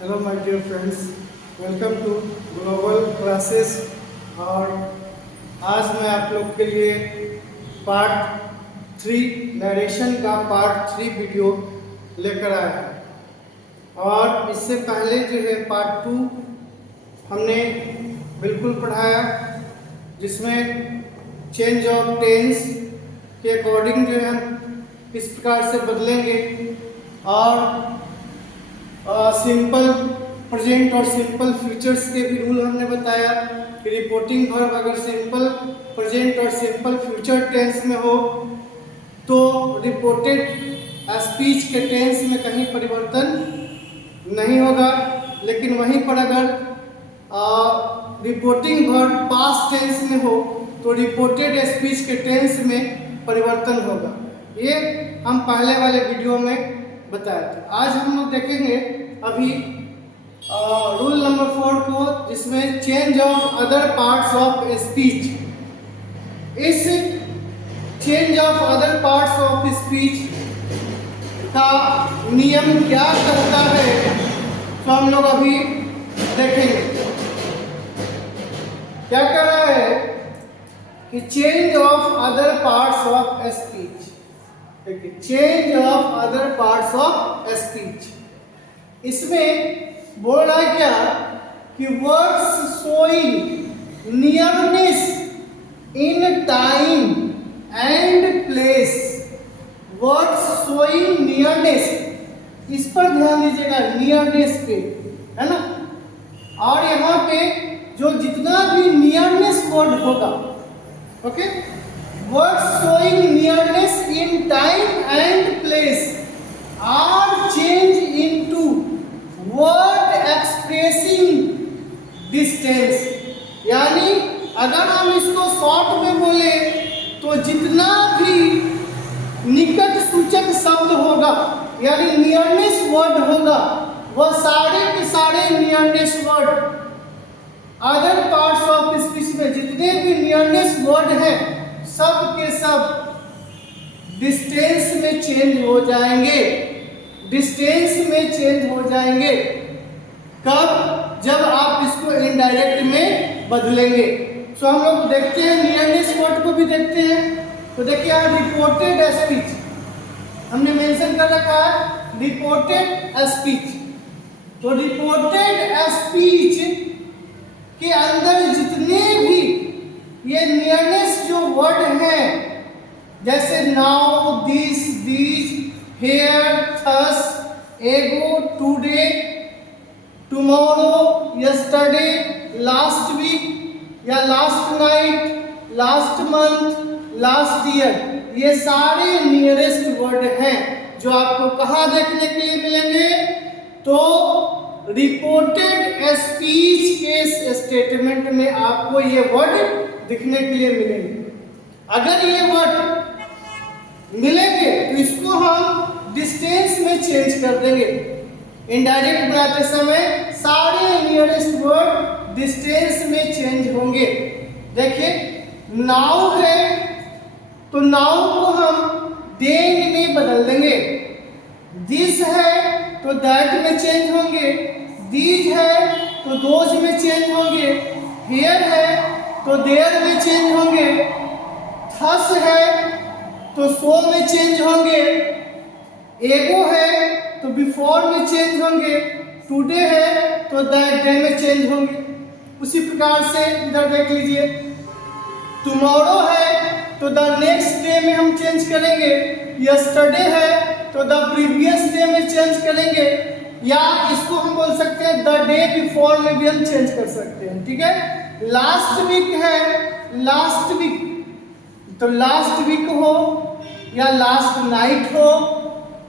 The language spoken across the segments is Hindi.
Hello my dear friends, welcome to global classes. और आज मैं आप लोग के लिए पार्ट 3 नरेशन का पार्ट 3 वीडियो लेकर आया है। और इससे पहले जो है पार्ट 2 हमने बिल्कुल पढ़ाया, जिसमें चेंज ऑफ टेंस के अकॉर्डिंग जो है हम किस प्रकार से बदलेंगे, और सिंपल प्रेजेंट और सिंपल फ्यूचर्स के भी रूल हमने बताया कि रिपोर्टिंग वर्ब अगर सिंपल प्रेजेंट और सिंपल फ्यूचर टेंस में हो तो रिपोर्टेड स्पीच के टेंस में कहीं परिवर्तन नहीं होगा, लेकिन वहीं पर अगर रिपोर्टिंग वर्ब पास्ट टेंस में हो तो रिपोर्टेड स्पीच के टेंस में परिवर्तन होगा। ये हम पहले वाले वीडियो में बताया था। आज हम लोग देखेंगे अभी रूल नंबर 4 को, जिसमें change of other parts of speech. इस change of other parts of speech का नियम क्या कहता है तो हम लोग अभी देखेंगे। क्या कह रहा है कि change of other parts of speech, change of other parts of speech. इसमें बोल रहा है क्या कि words showing nearness in time and place. Words showing nearness, इस पर ध्यान दीजिएगा, नियरनेस पे, है ना। और यहाँ पे जो जितना भी नियरनेस वर्ड होगा, okay, words showing nearness in time and place are changed into word expressing distance। यानी अगर हम इसको शॉर्ट में बोले तो जितना भी निकट सूचक शब्द होगा यानी नियरनेस वर्ड होगा, वह सारे के सारे nearness word other parts of speech में जितने भी नियरनेस वर्ड हैं सब के सब डिस्टेंस में चेंज हो जाएंगे। डिस्टेंस में चेंज हो जाएंगे कब? जब आप इसको इनडायरेक्ट में बदलेंगे। सो हम लोग देखते हैं, नियरनेस वर्ड को भी देखते हैं। तो देखिए यहाँ रिपोर्टेड स्पीच हमने मेंशन कर रखा है, रिपोर्टेड स्पीच। तो रिपोर्टेड स्पीच के अंदर जितने भी ये नियरनेस जो वर्ड हैं, जैसे now, this, these, here, thus, ago, today, tomorrow, yesterday, last week या last night, last month, last year, ये सारे नियरेस्ट वर्ड हैं जो आपको कहाँ देखने के लिए मिलेंगे? तो रिपोर्टेड स्पीच के स्टेटमेंट में आपको ये वर्ड दिखने के लिए मिलेंगे। अगर ये वर्ड मिलेंगे तो इसको हम डिस्टेंस में चेंज कर देंगे। इनडायरेक्ट बनाते समय सारे नियरेस्ट वर्ड डिस्टेंस में चेंज होंगे। देखिए नाउ है तो नाउ को हम देन में बदल देंगे। दिस है तो दैट में चेंज होंगे। दीज है तो दोज में चेंज होंगे। हेयर है तो देयर में चेंज होंगे। थस है तो सो में चेंज होंगे। एगो है तो बिफोर में चेंज होंगे। टुडे है तो दैट डे में चेंज होंगे। उसी प्रकार से इधर देख लीजिए, टुमारो है तो द नेक्स्ट डे में हम चेंज करेंगे। यस्टरडे है तो द प्रीवियस डे में चेंज करेंगे, या इसको हम बोल सकते हैं द डे बिफोर में भी हम चेंज कर सकते हैं। ठीक है। लास्ट वीक है, लास्ट वीक तो लास्ट वीक हो, या लास्ट नाइट हो,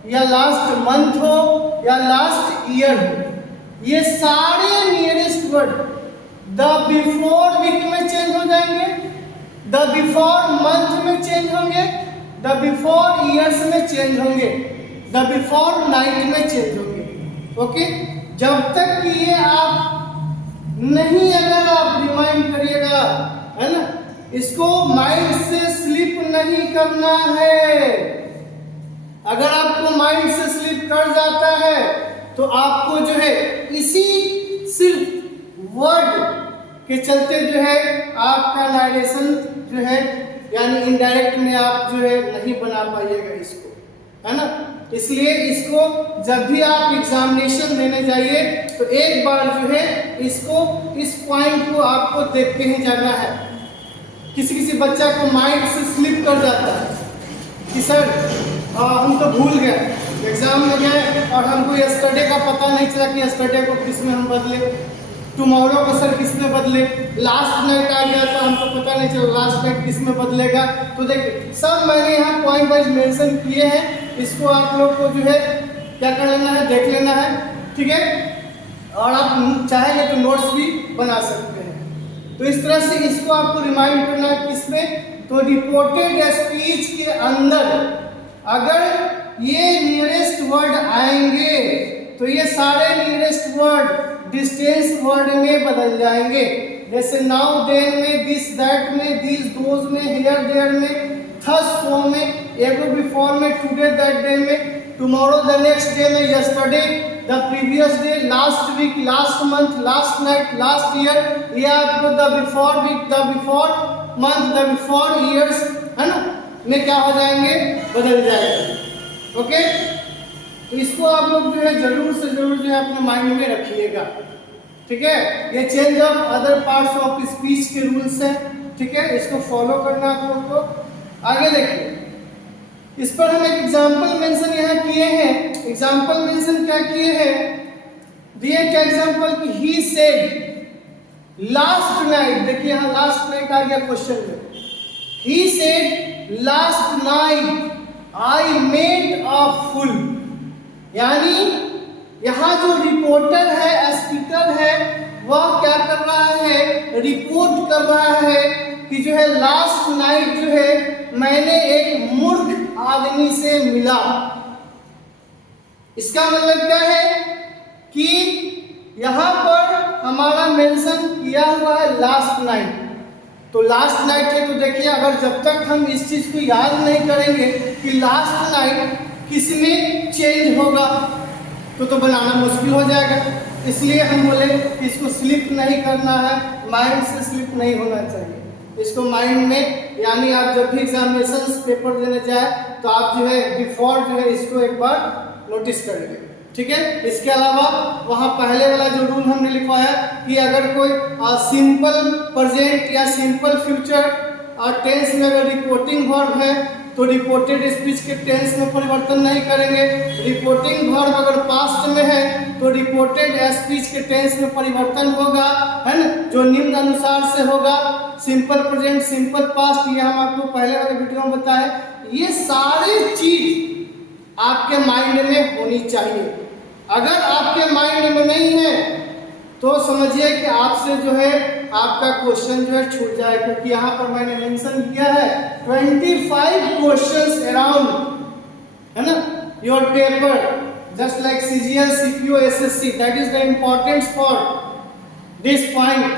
या लास्ट मंथ हो, या लास्ट ईयर हो, ये सारे nearest word the before week में चेंज हो जाएंगे, द बिफोर मंथ में चेंज होंगे, द बिफोर ईयर्स में चेंज होंगे, द बिफोर नाइट में चेंज होंगे। ओके, जब तक कि ये आप नहीं, अगर आप रिमाइंड करिएगा, है ना, इसको माइंड से स्लिप नहीं करना है। अगर आपको माइंड से स्लिप कर जाता है तो आपको जो है इसी सिर्फ वर्ड के चलते जो है आपका नारेशन जो है यानी इनडायरेक्ट में आप जो है नहीं बना पाइएगा इसको, है ना। इसलिए इसको जब भी आप एग्जामिनेशन देने जाइए तो एक बार जो है इसको इस पॉइंट को आपको देख के ही जाना है। किसी बच्चा को माइंड से स्लिप कर जाता है कि सर हम तो भूल गए, एग्जाम में गए और हमको यस्टरडे का पता नहीं चला कि यस्टरडे को किस में हम बदले, टुमारो को सर किस में बदले, लास्ट नाइट आ गया तो हमको पता नहीं चला लास्ट नाइट किस में बदलेगा। तो देखिए सब मैंने यहाँ पॉइंट वाइज मेंशन किए हैं, इसको आप लोग को जो है क्या कर लेना है, देख लेना है, ठीक है। और आप चाहेंगे तो नोट्स भी बना सकते हैं। तो इस तरह से इसको आपको रिमाइंड करना है किसमें, तो रिपोर्टेड स्पीच के अंदर अगर ये नियरेस्ट वर्ड आएंगे तो ये सारे नियरेस्ट वर्ड डिस्टेंस वर्ड में बदल जाएंगे। जैसे नाउ देन में, दिस दैट में, दिस दोज में, हियर देयर में, थस सो में, एगो बिफोर में, टुडे दैट डे में, टुमारो द नेक्स्ट डे में, yesterday the previous day, last week, last month, last night, last year, ये आपको the before week, the before month, the before years, है ना, में क्या हो जाएंगे, बदल जाएंगे। ओके, तो इसको आप लोग जो है जरूर से जरूर जो है अपने माइंड में रखिएगा, ठीक है। ये change of other parts of speech के रूल्स हैं, ठीक है, इसको फॉलो करना आप लोग को। आगे देखिए, इस पर हम एक एग्जाम्पल मेंशन यहाँ किए हैं। एग्जाम्पल मेंशन क्या किए हैं, दिए क्या एग्जाम्पल कि ही सेड लास्ट नाइट, देखिए यहाँ लास्ट नाइट आ गया क्वेश्चन में, ही said last night I made a full, यानी यहाँ जो रिपोर्टर है, स्पीकर है, वह क्या कर रहा है, रिपोर्ट कर रहा है कि जो है लास्ट नाइट जो है मैंने एक मूर्ख आदमी से मिला। इसका मतलब क्या है कि यहाँ पर हमारा मेंशन किया हुआ है लास्ट नाइट, तो लास्ट नाइट है, तो देखिए अगर जब तक हम इस चीज को याद नहीं करेंगे कि लास्ट नाइट किस में चेंज होगा तो बनाना मुश्किल हो जाएगा। इसलिए हम बोले कि इसको स्लिप नहीं करना है, माइंड से स्लिप नहीं होना चाहिए इसको माइंड में, यानी आप जब भी एग्जामिनेशन पेपर देने जाए तो आप जो है बिफोर जो है इसको एक बार नोटिस करेंगे, ठीक है। इसके अलावा वहाँ पहले वाला जो रूल हमने लिखवाया कि अगर कोई सिंपल प्रेजेंट या सिंपल फ्यूचर टेंस में अगर रिपोर्टिंग वर्ब है तो रिपोर्टेड स्पीच के टेंस में परिवर्तन नहीं करेंगे। रिपोर्टिंग वर्ब अगर पास्ट में है तो रिपोर्टेड स्पीच के टेंस में परिवर्तन होगा, है ना, जो निम्न अनुसार से होगा, सिंपल प्रेजेंट, सिंपल पास्ट, ये हम आपको पहले वाले वीडियो में बताए। ये सारी चीज आपके माइंड में होनी चाहिए। अगर आपके माइंड में नहीं है तो समझिए कि आपसे जो है आपका क्वेश्चन जो है छूट जाए, क्योंकि यहाँ पर मैंने मेंशन किया है 25 क्वेश्चंस अराउंड, है ना, your paper, just like CGL, CPO, SSC, that is the importance for this point,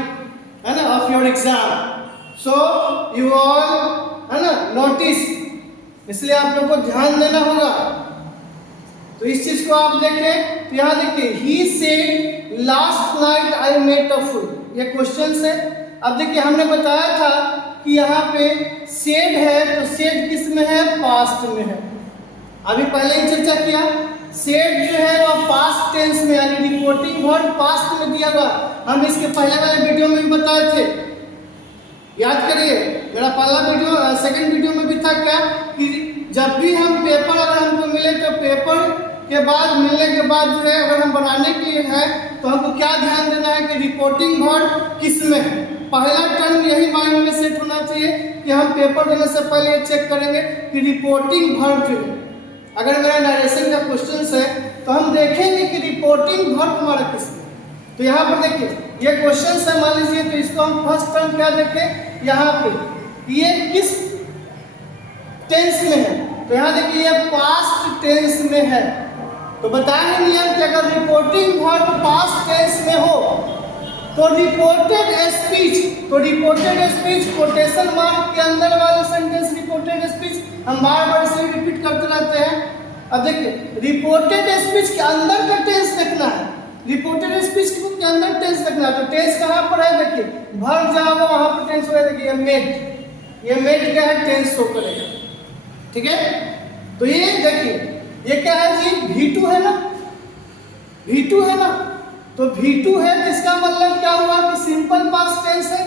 है ना, of your exam. So you all, है ना, नोटिस, इसलिए आप लोग को ध्यान देना होगा। तो इस चीज को आप देखें तो यहाँ देखिए, he said last night I met a fool, ये क्वेश्चन है। अब देखिए हमने बताया था कि यहाँ पे सेड है, तो सेड किस में है, पास्ट में है। अभी पहले ही चर्चा किया, सेड जो है वह पास्ट टेंस में, यानी रिपोर्टिंग वर्ड पास्ट में दिया हुआ। हम इसके पहले वाले वीडियो में भी बताए थे, याद करिए, मेरा पहला वीडियो, सेकंड वीडियो में भी था क्या कि जब भी हम पेपर अगर हमको मिले तो पेपर के बाद, मिलने के बाद जो है अगर हम बनाने के लिए है तो हमको क्या ध्यान देना है कि रिपोर्टिंग वर्ड किस में है। पहला टर्म यही माइंड में सेट होना चाहिए कि हम पेपर देने से पहले चेक करेंगे कि रिपोर्टिंग वर्ड जो है, अगर मेरा नरेशन का क्वेश्चन है तो हम देखेंगे कि रिपोर्टिंग वर्ड हमारा किस में। तो यहाँ पर देखिए ये क्वेश्चन है, मान लीजिए, तो इसको हम फर्स्ट टर्म क्या देखें, यहाँ पे ये किस टेंस में है, तो यहाँ देखिए ये पास्ट टेंस में है। तो बताया नियम कि अगर रिपोर्टिंग वर्ब पास्ट टेंस में हो तो रिपोर्टेड स्पीच, तो रिपोर्टेड स्पीच कोटेशन मार्क के अंदर वाले सेंटेंस रिपोर्टेड स्पीच हम बार बार इसे रिपीट करते रहते हैं। अब देखिए रिपोर्टेड स्पीच के अंदर का टेंस देखना है, रिपोर्टेड स्पीच के अंदर टेंस देखना है। तो टेंस कहाँ पर है, देखिए भर जहाँ होगा वहाँ पर टेंस होगा। देखिए ये मेड क्या है, टेंस शो करेगा, ठीक है। तो ये देखिए ये क्या है जी, V2 है ना, V2 है ना। तो V2 है तो इसका मतलब क्या हुआ कि सिंपल पास्ट टेंस है,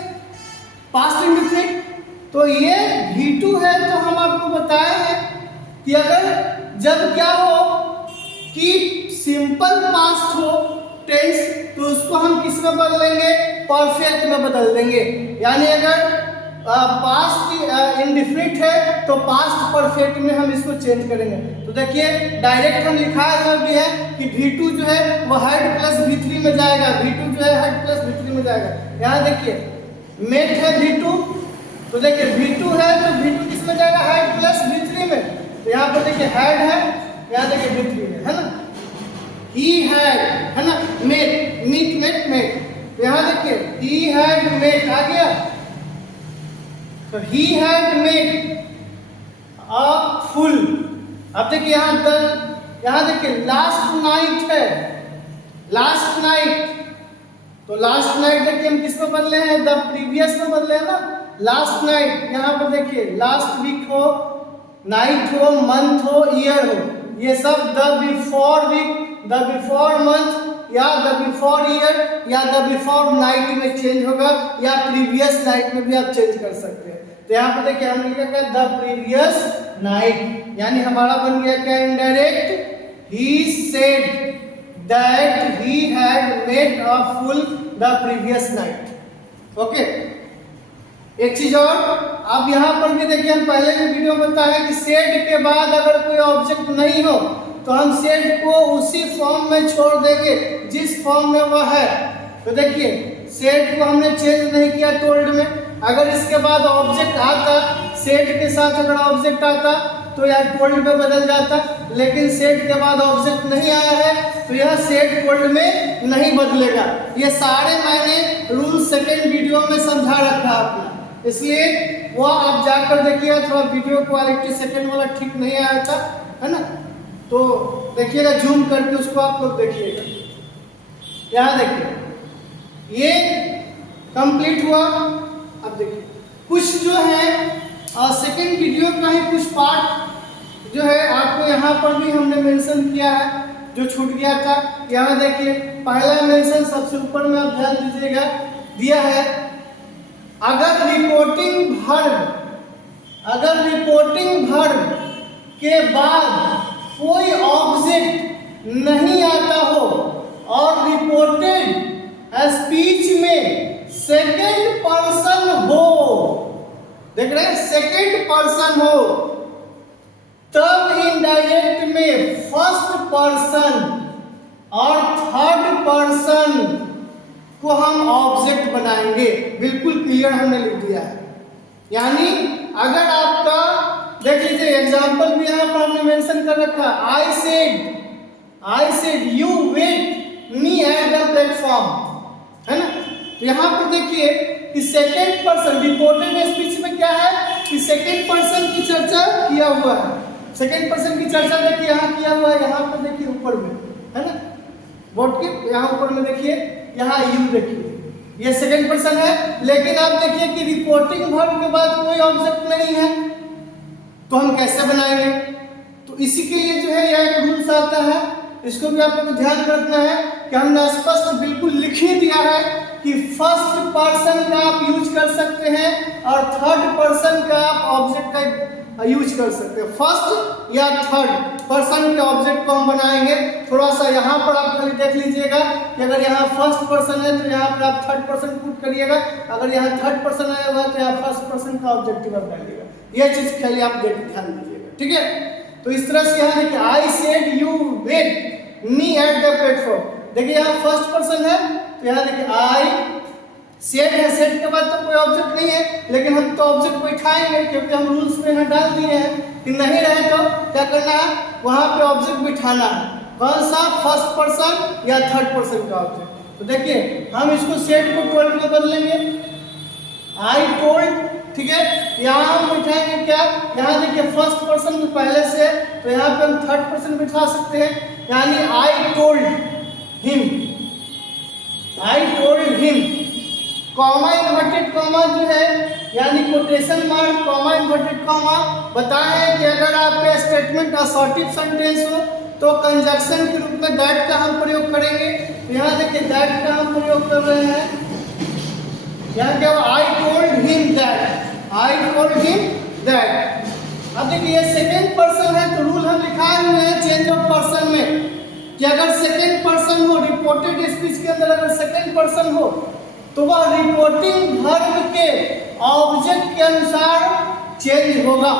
पास्ट इंडेफिनिट। तो ये V2 है तो हम आपको बताए हैं कि अगर जब क्या हो कि सिंपल पास्ट हो टेंस तो उसको हम किस में बदल देंगे, परफेक्ट में बदल देंगे। यानी अगर पास्ट इंडेफिनिट है तो पास्ट परफेक्ट में हम इसको चेंज करेंगे। तो देखिए डायरेक्ट हम लिखा भी है कि V2 जो है वो हेड प्लस V3 में जाएगा, V2 जो है हेड प्लस V3 में जाएगा। यहाँ देखिए मेट है V2, तो देखिए V2 है तो V2 किस में जाएगा, हेड प्लस V3 में। तो यहाँ पर देखिए हेड है, यहाँ देखिए V3 है ना, ही हैड है ना, मेट मीट मेट मेट। तो यहाँ देखिए ही हैड मेट आ गया, तो he had made a full। अब देखिए यहाँ देखिए लास्ट नाइट है, लास्ट नाइट। तो लास्ट नाइट देखिए हम किस में बदले हैं, द प्रीवियस में बदले हैं ना, लास्ट नाइट। यहाँ पर देखिए लास्ट वीक हो, नाइट हो, मंथ हो, ईयर हो, ये सब the before week, the before month या द बिफोर ईयर या द बिफोर नाइट में चेंज होगा, या प्रीवियस नाइट में भी आप चेंज कर सकते हैं। तो यहाँ पर देखिए हमने लिखा क्या, द प्रीवियस नाइट, यानी हमारा बन गया क्या, indirect. He said that he had made a full the previous night. Okay, एक चीज और, अब यहाँ पर भी देखिए हम पहले भी वीडियो में बताया कि सेड के बाद अगर कोई ऑब्जेक्ट नहीं हो तो हम सेड को उसी फॉर्म में छोड़ देंगे जिस फॉर्म में वह है। तो देखिए सेड को हमने चेंज नहीं किया टोल्ड में, अगर इसके बाद ऑब्जेक्ट आता, सेड के साथ अगर ऑब्जेक्ट आता तो यह टोल्ड में बदल जाता, लेकिन सेड के बाद ऑब्जेक्ट नहीं आया है तो यह सेड टोल्ड में नहीं बदलेगा। ये सारे मैंने रूल सेकेंड वीडियो में समझा रखा अपना, इसलिए वो आप जाकर देखिएगा, थोड़ा वीडियो क्वालिटी सेकेंड वाला ठीक नहीं आया था, है ना। तो देखिएगा जूम करके उसको आप लोग देखिएगा। यहाँ देखिए ये कंप्लीट हुआ। अब देखिए कुछ जो है सेकेंड वीडियो का ही कुछ पार्ट जो है आपको यहाँ पर भी हमने मेंशन किया है जो छूट गया था। यहाँ देखिए पहला मेंशन सबसे ऊपर में आप ध्यान दीजिएगा, दिया है अगर रिपोर्टिंग वर्ब के बाद कोई ऑब्जेक्ट नहीं आता हो और रिपोर्टेड स्पीच में सेकंड पर्सन हो, देख रहे हैं सेकंड पर्सन हो, तब इनडायरेक्ट में फर्स्ट पर्सन और थर्ड पर्सन को हम ऑब्जेक्ट बनाएंगे। बिल्कुल क्लियर हमने लिख दिया है। यानी अगर आपका देख लीजिए एग्जांपल भी यहाँ पर हमने मेंशन कर रखा, I said you wait me at the platform, है ना। तो यहाँ पर देखिए कि सेकेंड पर्सन रिपोर्टेड स्पीच में क्या है कि सेकेंड पर्सन की चर्चा किया हुआ है। सेकेंड पर्सन की चर्चा देखिए यहाँ किया हुआ है, यहाँ पर देखिए ऊपर में, है ना, बोर्ड के यहाँ ऊपर में देखिए, यहाँ यू देखिए, ये सेकेंड पर्सन है। लेकिन आप देखिए कि रिपोर्टिंग वर्ब के बाद कोई ऑब्जेक्ट नहीं है, तो हम कैसे बनाएंगे। तो इसी के लिए जो है यह एक रूल्स आता है, इसको भी आपको ध्यान रखना है कि हमने स्पष्ट बिल्कुल लिख ही दिया है कि फर्स्ट पर्सन का आप यूज कर सकते हैं और थर्ड पर्सन का आप ऑब्जेक्ट का यूज कर सकते हैं। फर्स्ट या थर्ड पर्सन के ऑब्जेक्ट को हम बनाएंगे। थोड़ा सा यहाँ पर आप खाली देख लीजिएगा कि अगर यहाँ फर्स्ट पर्सन है तो यहाँ पर आप थर्ड पर्सन पुट करिएगा, अगर यहाँ थर्ड पर्सन आया हुआ तो यहाँ फर्स्ट पर्सन का ऑब्जेक्टिव आप डालिएगा। यह चीज खाली आप ध्यान दीजिएगा, ठीक है। तो इस तरह से यहाँ देखिए I said you wait me at the platform, देखिए यहाँ फर्स्ट पर्सन है तो यहाँ देखिए आई सेड है, सेड के बाद तो कोई ऑब्जेक्ट नहीं है, लेकिन हम तो ऑब्जेक्ट बैठाएंगे क्योंकि हम रूल्स में यहाँ डाल दिए हैं कि नहीं रहे तो क्या करना है, वहाँ पे ऑब्जेक्ट बिठाना है। कौन सा, फर्स्ट पर्सन या थर्ड पर्सन का ऑब्जेक्ट। तो देखिए हम इसको सेड को टोल्ड में बदलेंगे, आई टोल्ड, ठीक है। यहाँ हम बिठाएंगे क्या, यहाँ देखिए फर्स्ट पर्सन में पहले से है तो यहाँ पे हम थर्ड पर्सन बिठा सकते हैं, यानी I told him, I told him. Comma inverted comma जो है यानी quotation mark comma inverted comma बताएं कि अगर आपका स्टेटमेंट असर्टिव सेंटेंस हो तो कंजक्शन के रूप में दैट का हम प्रयोग करेंगे। तो यहाँ देखिए दैट का हम प्रयोग कर रहे हैं, यहाँ क्या I told him that, I told him that. अब देखिए ये सेकेंड पर्सन है तो रूल हम लिखाए हुए हैं चेंज ऑफ पर्सन में कि अगर सेकेंड पर्सन हो रिपोर्टेड स्पीच के अंदर अगर सेकेंड पर्सन हो तो वह रिपोर्टिंग वर्ब के ऑब्जेक्ट के अनुसार चेंज होगा,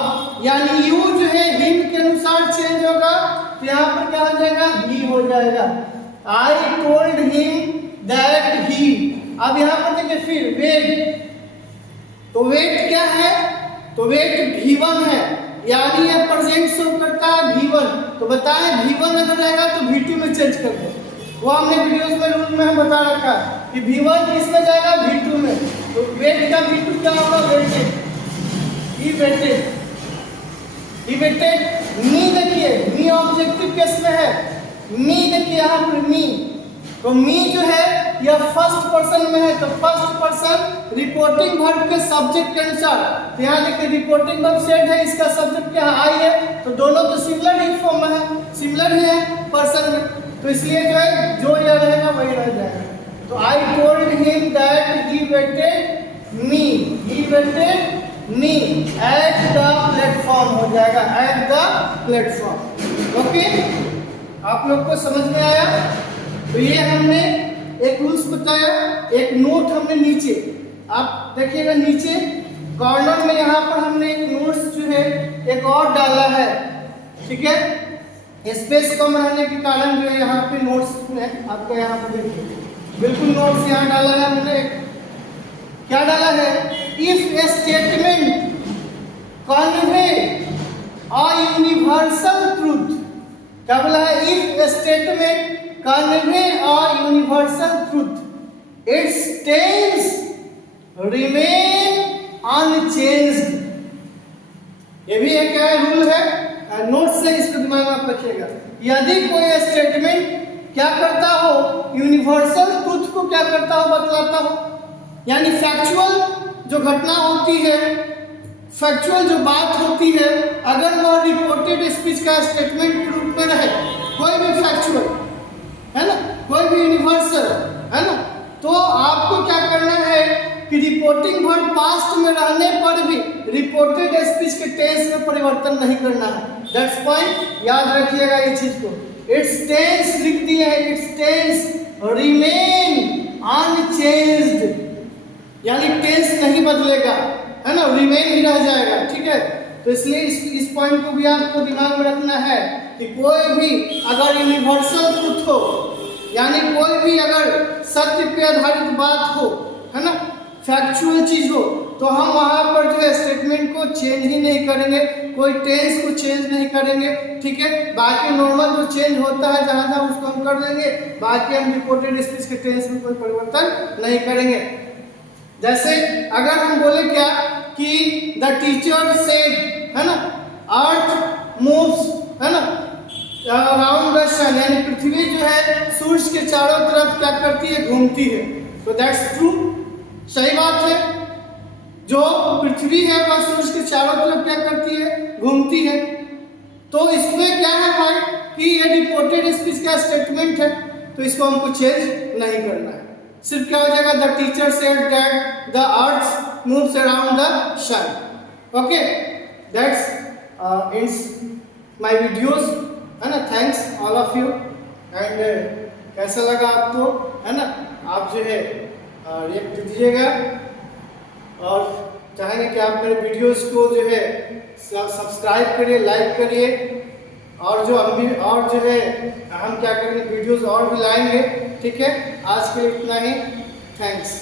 यानी यू जो है हिम के अनुसार चेंज होगा तो यहाँ पर क्या हो जाएगा, ही हो जाएगा। I told him that he. अब यहाँ पर देखिए फिर वेट, तो वेट क्या है, तो वेट V1 है, यानी यह प्रेजेंट शो करता है V1। तो बताएं V1 अगर रहेगा तो V2 में चेंज कर दो, वो हमने वीडियोस में रूल में हम बता रखा है कि V1 किसमें जाएगा, V2 में। तो वेट का V2 क्या होगा, वेटेड, ही वेटेड, ही वेटेड। मी देखिए मी ऑब्जेक्टिव केस में है, मी देखिए यहाँ पर मी, तो मी जो है यह फर्स्ट पर्सन में है तो फर्स्ट पर्सन रिपोर्टिंग वर्ब के सब्जेक्ट के अनुसार। तो यहाँ देखिए रिपोर्टिंग वर्ब सेड है, इसका सब्जेक्ट क्या है, आई है, तो दोनों तो सिमिलर ही फॉर्म में है, सिमिलर ही है पर्सन में, तो इसलिए जो है जो यह रहेगा वही रह जाएगा। तो I told him that he weighted me, he weighted me at the platform हो जाएगा, एट द प्लेटफॉर्म। ओके, आप लोग को समझ में आया। तो ये हमने एक रूल्स बताया, एक नोट हमने नीचे, आप देखिएगा नीचे कॉर्नर में यहाँ पर हमने एक नोट्स जो है एक और डाला है, ठीक है, स्पेस कम रहने के कारण जो है यहाँ पे नोट्स में आपका यहाँ पर देखिए बिल्कुल नोट्स यहाँ डाला है हमने। क्या डाला है, if A statement convey a universal truth, क्या बोला है, if A statement convey a universal truth, its tense remain unchanged। ये भी एक क्या रूल है, नोट से इसको दिमाग में आप रखिएगा। यदि कोई स्टेटमेंट क्या करता हो, यूनिवर्सल ट्रूथ को क्या करता हो, बतलाता हो, यानी फैक्चुअल जो घटना होती है, फैक्चुअल जो बात होती है, अगर वह रिपोर्टेड स्पीच का स्टेटमेंट के रूप में रहे, कोई भी फैक्चुअल है ना, कोई भी यूनिवर्सल है ना, तो आपको क्या करना है कि रिपोर्टिंग वर्ब पास्ट में रहने पर भी रिपोर्टेड स्पीच के टेंस में परिवर्तन नहीं करना है। दैट्स पॉइंट, याद रखिएगा ये चीज को। इट्स टेंस लिख दिया है, इट्स टेंस रिमेन अनचेंज्ड, यानी टेंस नहीं बदलेगा, है ना, रिमेन ही रह जाएगा, ठीक है। तो इसलिए इस पॉइंट को भी आपको दिमाग में रखना है कि कोई भी अगर यूनिवर्सल ट्रूथ हो, यानी कोई भी अगर सत्य पे आधारित बात हो, है ना, फैक्चुअल चीज हो, तो हम वहां पर जो है स्टेटमेंट को चेंज ही नहीं करेंगे, कोई टेंस को चेंज नहीं करेंगे, ठीक है। बाकी नॉर्मल जो चेंज होता है जहां जहां उसको हम कर देंगे, बाकी हम रिपोर्टेड स्पीच के टेंस में कोई परिवर्तन नहीं करेंगे। जैसे अगर हम बोले क्या कि द टीचर सेड, है ना, अर्थ मूव्स, है ना, अराउंड द सन, यानी पृथ्वी जो है सूर्य के चारों तरफ क्या करती है, घूमती है। तो दैट्स ट्रू, सही बात है, जो पृथ्वी है वह सूर्य के चारों तरफ क्या करती है, घूमती है। तो इसमें क्या है भाई कि ये रिपोर्टेड स्पीच का स्टेटमेंट है, तो इसको हमको चेंज नहीं करना है। सिर्फ क्या हो जाएगा, the teacher said that the earth moves around the sun. Okay, that's it's my videos, है ना। Thanks all of you. And कैसा लगा आपको, है ना, आप जो है रिएक्ट दीजिएगा, और चाहेंगे कि आप मेरे वीडियोस को जो है सब्सक्राइब करिए, लाइक करिए, और जो हम भी और जो है हम क्या करेंगे वीडियोस और भी लाएंगे, ठीक है। आज के लिए इतना ही, थैंक्स।